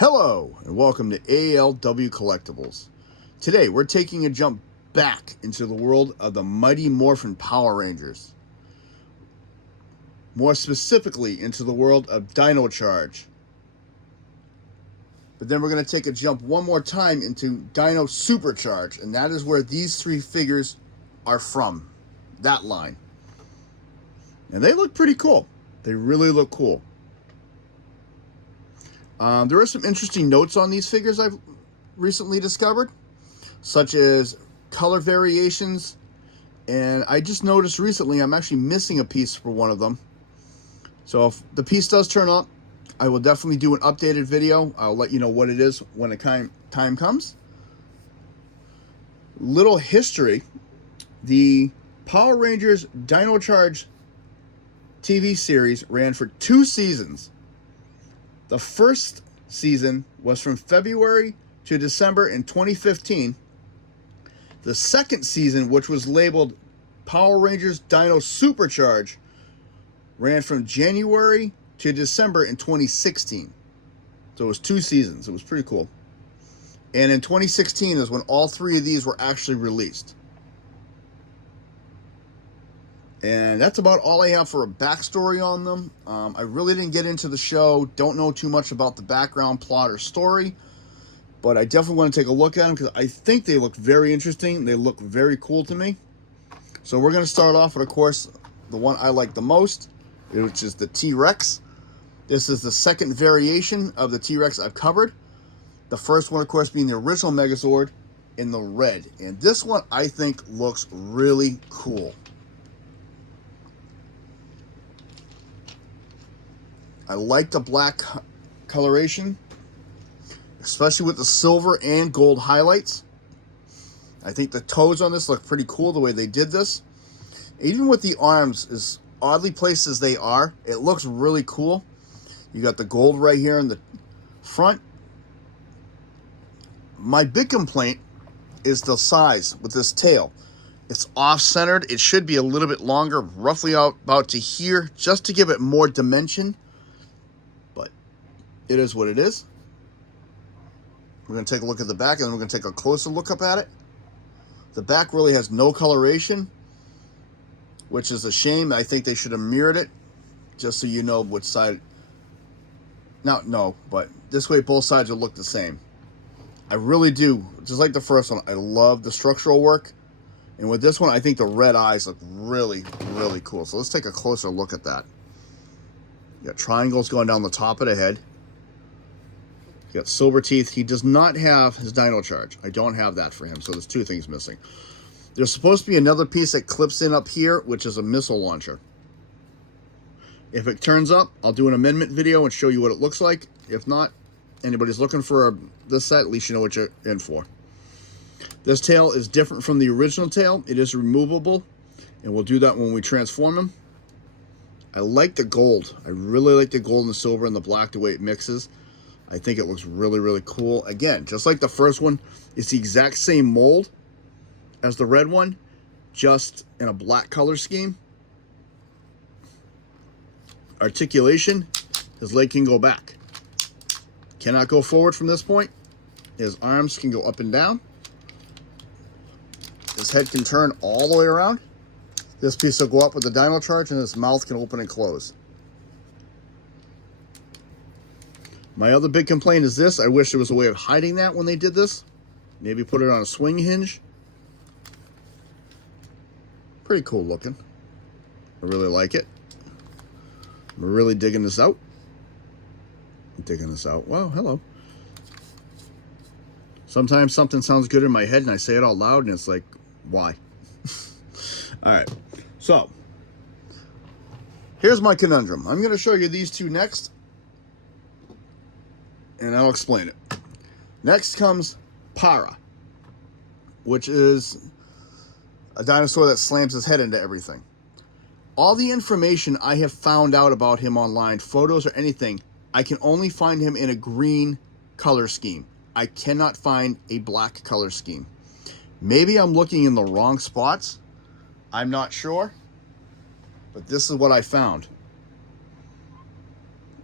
Hello, and welcome to ALW Collectibles. Today, we're taking a jump back into the world of the Mighty Morphin Power Rangers. More specifically, into the world of Dino Charge. But then we're going to take a jump one more time into Dino Supercharge, and that is where these three figures are from. That line. And they look pretty cool. They really look cool. There are some interesting notes on these figures I've recently discovered, such as color variations, and I just noticed recently I'm actually missing a piece for one of them. So if the piece does turn up, I will definitely do an updated video. I'll let you know what it is when the time comes. Little history: the Power Rangers Dino Charge TV series ran for 2 seasons. The first season was from February to December in 2015. The second season, which was labeled Power Rangers Dino Supercharge, ran from January to December in 2016. So it was 2 seasons. It was pretty cool. And in 2016 is when all 3 of these were actually released. And that's about all I have for a backstory on them. I really didn't get into the show. Don't know too much about the background, plot, or story. But I definitely want to take a look at them because I think they look very interesting. They look very cool to me. So we're going to start off with, of course, the one I like the most, which is the T-Rex. This is the second variation of the T-Rex I've covered. The first one, of course, being the original Megazord in the red. And this one, I think, looks really cool. I like the black coloration, especially with the silver and gold highlights. I think the toes on this look pretty cool the way they did this. Even with the arms, as oddly placed as they are, it looks really cool. You got the gold right here in the front. My big complaint is the size with this tail. It's off-centered. It should be a little bit longer, roughly about to here, just to give it more dimension. It is what it is. We're going to take a look at the back, and then we're going to take a closer look up at it. The back really has no coloration, which is a shame. I think they should have mirrored it, just so you know which side. No, but this way both sides will look the same. I really do. Just like the first one, I love the structural work. And with this one, I think the red eyes look really, really cool. So let's take a closer look at that. You got triangles going down the top of the head. He got silver teeth. He does not have his Dino Charge. I don't have that for him, so there's 2 things missing. There's supposed to be another piece that clips in up here, which is a missile launcher. If it turns up, I'll do an amendment video and show you what it looks like. If not, anybody's looking for this set, at least you know what you're in for. This tail is different from the original tail. It is removable, and we'll do that when we transform him. I like the gold. I really like the gold and the silver and the black, the way it mixes. I think it looks really, really cool. Again, just like the first one, it's the exact same mold as the red one, just in a black color scheme. Articulation, his leg can go back. Cannot go forward from this point. His arms can go up and down. His head can turn all the way around. This piece will go up with the Dino Charge, and his mouth can open and close. My other big complaint is this. I wish there was a way of hiding that when they did this. Maybe put it on a swing hinge. Pretty cool looking. I really like it. I'm really digging this out. Wow, hello. Sometimes something sounds good in my head and I say it out loud and it's like, why? Alright, so here's my conundrum. I'm going to show you these 2 next, and I'll explain it. Next comes Para, which is a dinosaur that slams his head into everything. All the information I have found out about him online, photos or anything, I can only find him in a green color scheme. I cannot find a black color scheme. Maybe I'm looking in the wrong spots. I'm not sure. But this is what I found.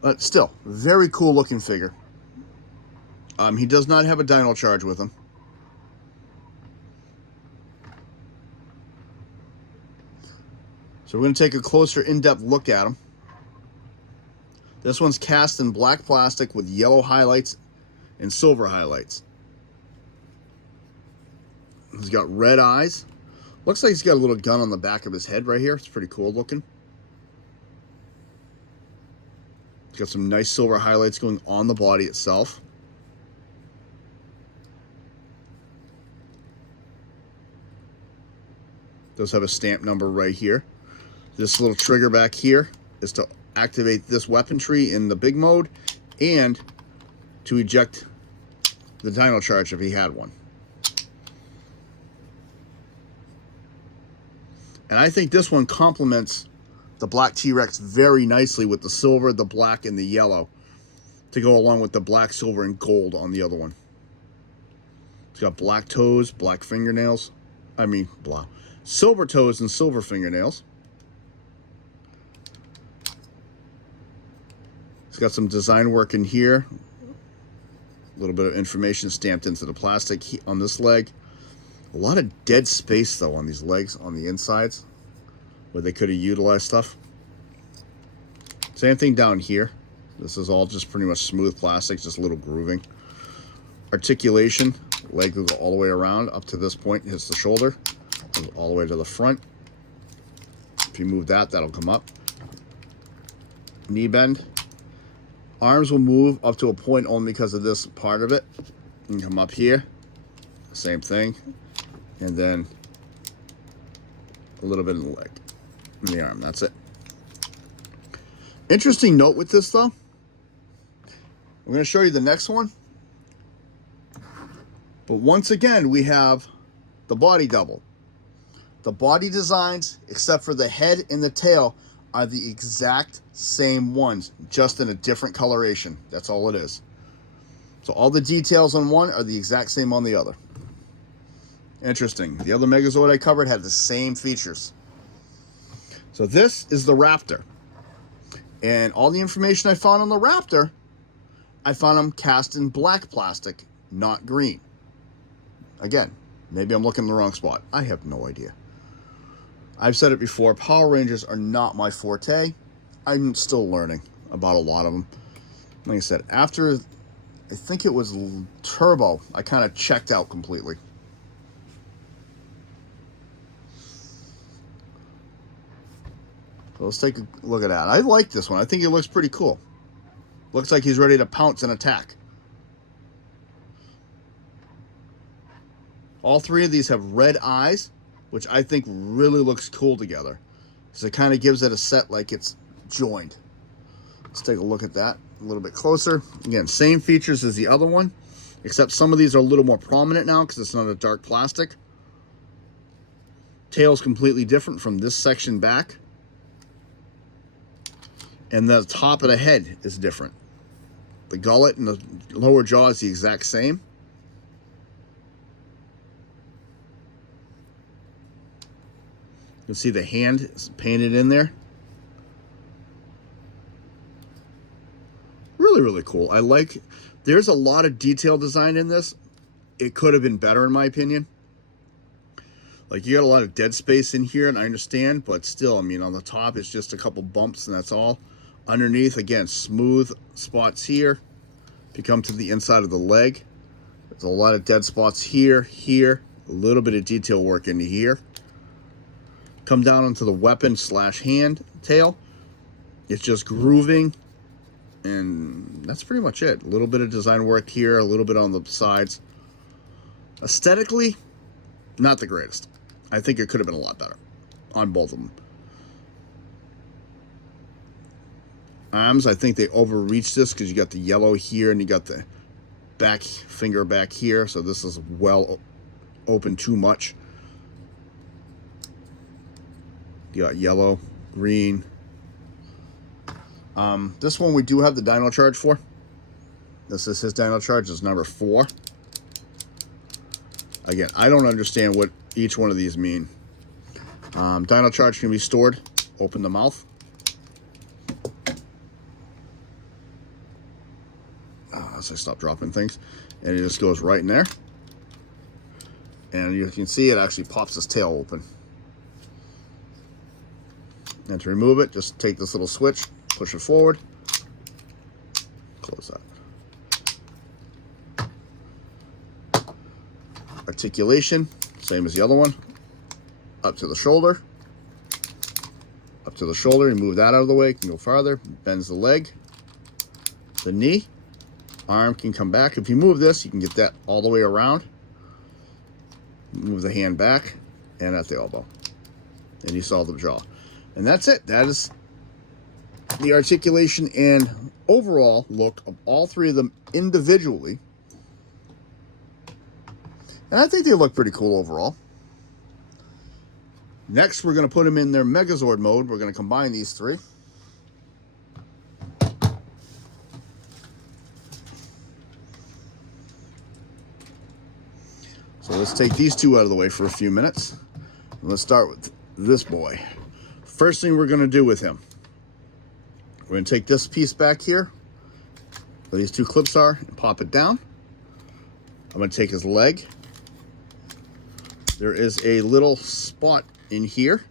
But still, very cool looking figure. He does not have a Dino charge with him. So we're going to take a closer, in-depth look at him. This one's cast in black plastic with yellow highlights and silver highlights. He's got red eyes. Looks like he's got a little gun on the back of his head right here. It's pretty cool looking. He's got some nice silver highlights going on the body itself. Does have a stamp number right here. This little trigger back here is to activate this weaponry in the big mode and to eject the Dino charge if he had one. And I think this one complements the black T-Rex very nicely with the silver, the black, and the yellow to go along with the black, silver, and gold on the other one. It's got black toes, black fingernails. Silver toes and silver fingernails. It's got some design work in here. A little bit of information stamped into the plastic on this leg. A lot of dead space, though, on these legs, on the insides, where they could have utilized stuff. Same thing down here. This is all just pretty much smooth plastic, just a little grooving. Articulation, leg will go all the way around up to this point, hits the shoulder, goes all the way to the front. If you move that, that'll come up. Knee bend. Arms will move up to a point only because of this part of it. You can come up here, same thing. And then a little bit in the leg, in the arm, that's it. Interesting note with this, though. I'm going to show you the next one. But once again, we have the body double. The body designs, except for the head and the tail, are the exact same ones, just in a different coloration. That's all it is. So all the details on one are the exact same on the other. Interesting. The other Megazord I covered had the same features. So this is the Raptor. And all the information I found on the Raptor, I found them cast in black plastic, not green. Again, maybe I'm looking in the wrong spot. I have no idea. I've said it before, Power Rangers are not my forte. I'm still learning about a lot of them. Like I said, after, I think it was Turbo, I kind of checked out completely. So let's take a look at that. I like this one. I think it looks pretty cool. Looks like he's ready to pounce and attack. All three of these have red eyes, which I think really looks cool together. So it kind of gives it a set like it's joined. Let's take a look at that a little bit closer. Again, same features as the other one, except some of these are a little more prominent now because it's not a dark plastic. Tail's completely different from this section back. And the top of the head is different. The gullet and the lower jaw is the exact same. You can see the hand is painted in there. Really, really cool. I like, there's a lot of detail design in this. It could have been better in my opinion. Like, you got a lot of dead space in here, and I understand, but still, I mean, on the top, it's just a couple bumps, and that's all. Underneath, again, smooth spots here. If you come to the inside of the leg, there's a lot of dead spots here, here, a little bit of detail work into here. Come down onto the weapon / hand tail. It's just grooving, and that's pretty much it. A little bit of design work here, a little bit on the sides. Aesthetically, not the greatest. I think it could have been a lot better on both of them. Arms, I think they overreached this because you got the yellow here and you got the back finger back here, so this is well open too much. You got yellow, green. This one we do have the Dino charge for. This is his Dino charge. It's number 4. Again, I don't understand what each one of these mean. Dino charge can be stored. Open the mouth. as I stop dropping things, and it just goes right in there. And you can see it actually pops his tail open. And to remove it, just take this little switch, push it forward, close that. Articulation, same as the other one. Up to the shoulder. Up to the shoulder, you move that out of the way, can go farther, bends the leg, the knee, arm can come back. If you move this, you can get that all the way around. Move the hand back and at the elbow. And you saw the jaw. And that's it. That is the articulation and overall look of all three of them individually. And I think they look pretty cool overall. Next, we're going to put them in their Megazord mode. We're going to combine these three. So let's take these two out of the way for a few minutes. And let's start with this boy. First thing we're going to do with him, we're going to take this piece back here, where these two clips are, and pop it down. I'm going to take his leg. There is a little spot in here.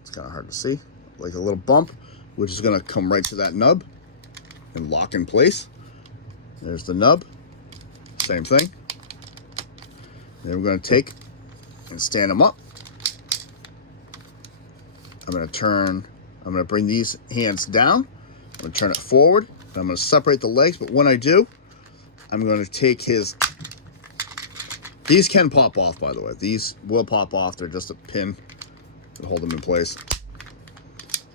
It's kind of hard to see, like a little bump, which is going to come right to that nub and lock in place. There's the nub. Same thing. Then we're going to take and stand them up. I'm going to bring these hands down. I'm going to turn it forward. And I'm going to separate the legs, but when I do, I'm going to take his... These can pop off, by the way. These will pop off. They're just a pin to hold them in place.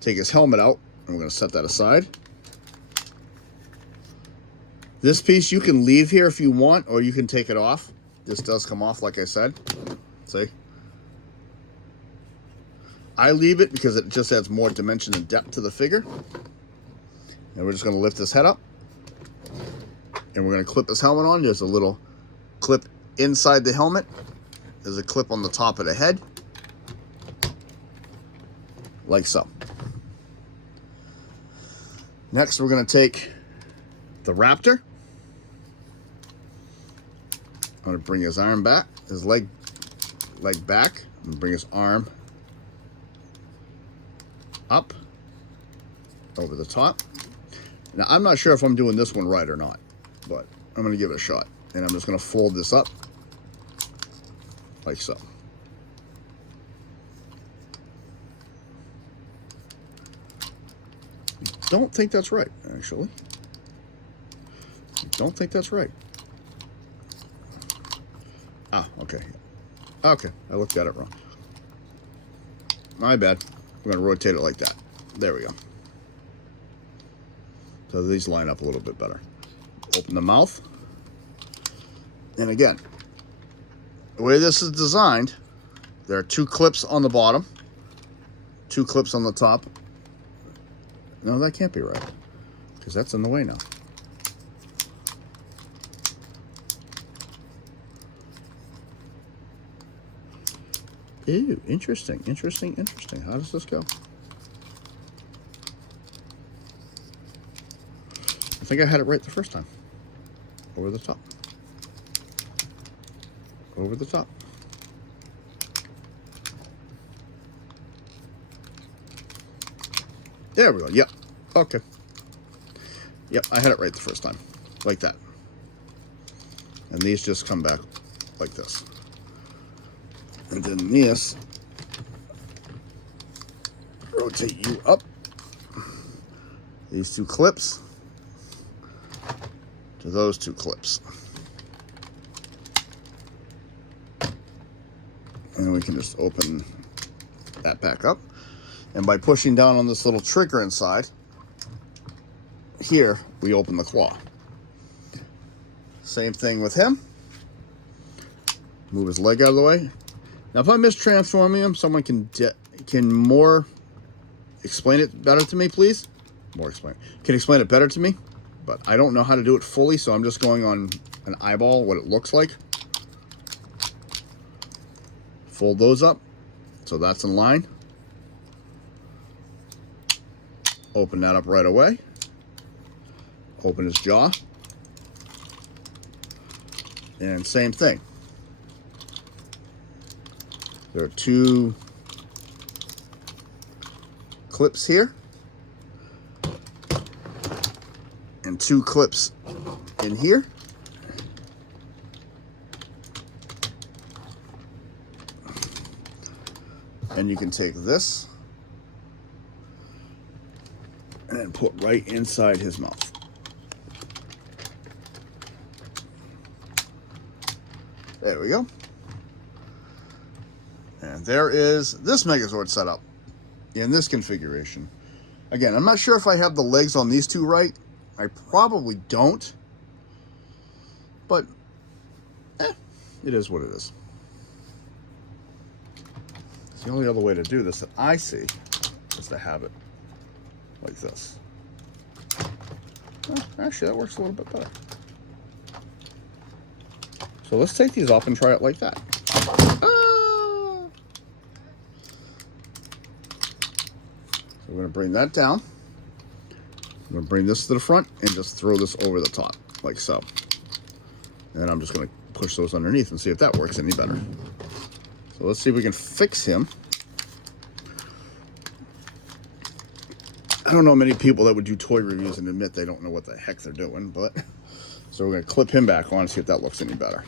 Take his helmet out, and we're going to set that aside. This piece you can leave here if you want, or you can take it off. This does come off, like I said. See? I leave it because it just adds more dimension and depth to the figure. And we're just going to lift this head up. And we're going to clip this helmet on. There's a little clip inside the helmet. There's a clip on the top of the head. Like so. Next, we're going to take the Raptor. I'm going to bring his arm back, his leg back, and bring his arm up over the top. Now, I'm not sure if I'm doing this one right or not, but I'm going to give it a shot. And I'm just going to fold this up like so. I don't think that's right, actually. I don't think that's right. Ah, okay. Okay, I looked at it wrong. My bad. We're going to rotate it like that. There we go. So these line up a little bit better. Open the mouth. And again, the way this is designed, there are two clips on the bottom, two clips on the top. No, that can't be right, because that's in the way now. Ew, interesting, interesting, interesting. How does this go? I think I had it right the first time. Over the top. Over the top. There we go. Yep. Okay. Yep, I had it right the first time. Like that. And these just come back like this. And then this, rotate you up. These two clips to those two clips. And we can just open that back up. And by pushing down on this little trigger inside, here we open the claw. Same thing with him. Move his leg out of the way. Now, if I'm mistransforming him, someone can more explain it better to me, please. Can explain it better to me, but I don't know how to do it fully, so I'm just going on an eyeball what it looks like. Fold those up, so that's in line. Open that up right away. Open his jaw. And same thing. There are 2 clips here and 2 clips in here. And you can take this and put right inside his mouth. There we go. And there is this Megazord setup in this configuration. Again, I'm not sure if I have the legs on these 2 right. I probably don't. But, it is what it is. The only other way to do this that I see is to have it like this. Well, actually, that works a little bit better. So let's take these off and try it like that. So we're going to bring that down. I'm going to bring this to the front and just throw this over the top, like so. And then I'm just going to push those underneath and see if that works any better. So let's see if we can fix him. I don't know many people that would do toy reviews and admit they don't know what the heck they're doing, but so we're going to clip him back on and see if that looks any better.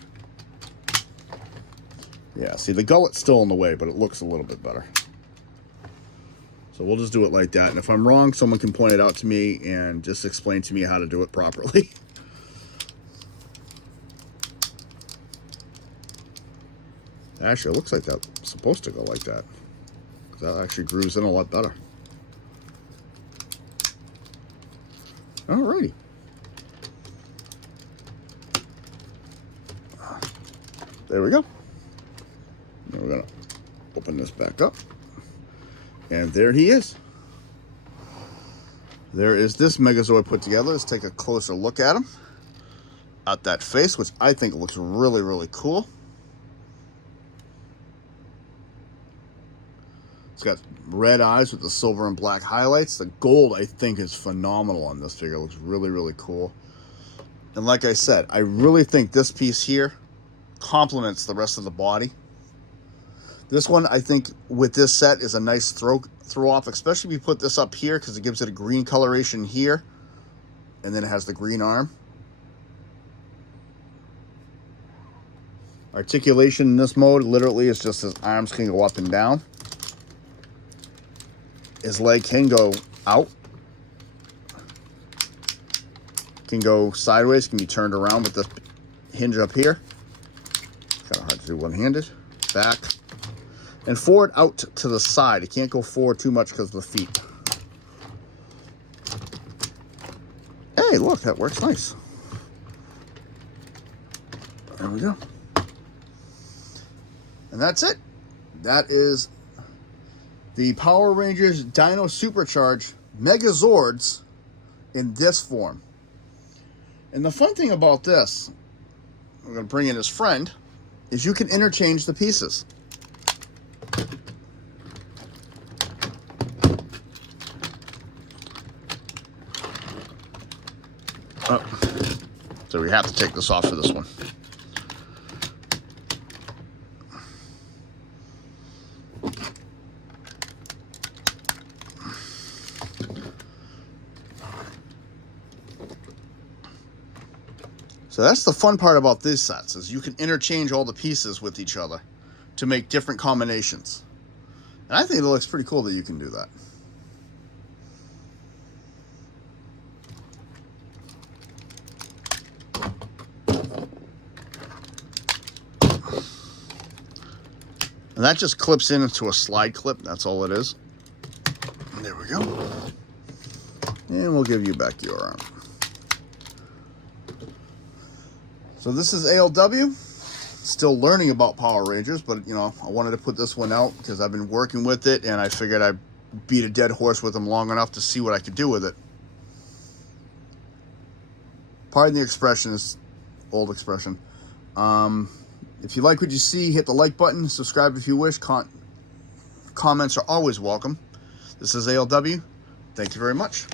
Yeah, see, the gullet's still in the way, but it looks a little bit better. So we'll just do it like that, and if I'm wrong, someone can point it out to me and just explain to me how to do it properly. Actually, it looks like that's supposed to go like that. That actually grooves in a lot better. Alrighty. There we go. Now we're going to open this back up. And there he is. There is this Megazord put together. Let's take a closer look at him. At that face, which I think looks really, really cool. It's got red eyes with the silver and black highlights. The gold, I think, is phenomenal on this figure. It looks really, really cool. And like I said, I really think this piece here complements the rest of the body. This one, I think, with this set is a nice throw off, especially if you put this up here because it gives it a green coloration here. And then it has the green arm. Articulation in this mode literally is just his arms can go up and down. His leg can go out, can go sideways, can be turned around with this hinge up here. Kind of hard to do one-handed. Back and forward out to the side. It can't go forward too much because of the feet. Hey, look, that works nice. There we go. And that's it. That is the Power Rangers Dino Supercharge Megazords in this form. And the fun thing about this, we're going to bring in his friend, is you can interchange the pieces. Oh, so we have to take this off for this one. So that's the fun part about these sets, is you can interchange all the pieces with each other to make different combinations. And I think it looks pretty cool that you can do that. And that just clips into a slide clip. That's all it is. There we go. And we'll give you back your arm. So this is ALW, still learning about Power Rangers, but you know, I wanted to put this one out because I've been working with it and I figured I'd beat a dead horse with them long enough to see what I could do with it. Pardon the expression, it's old expression. If you like what you see, hit the like button, subscribe if you wish, comments are always welcome. This is ALW, thank you very much.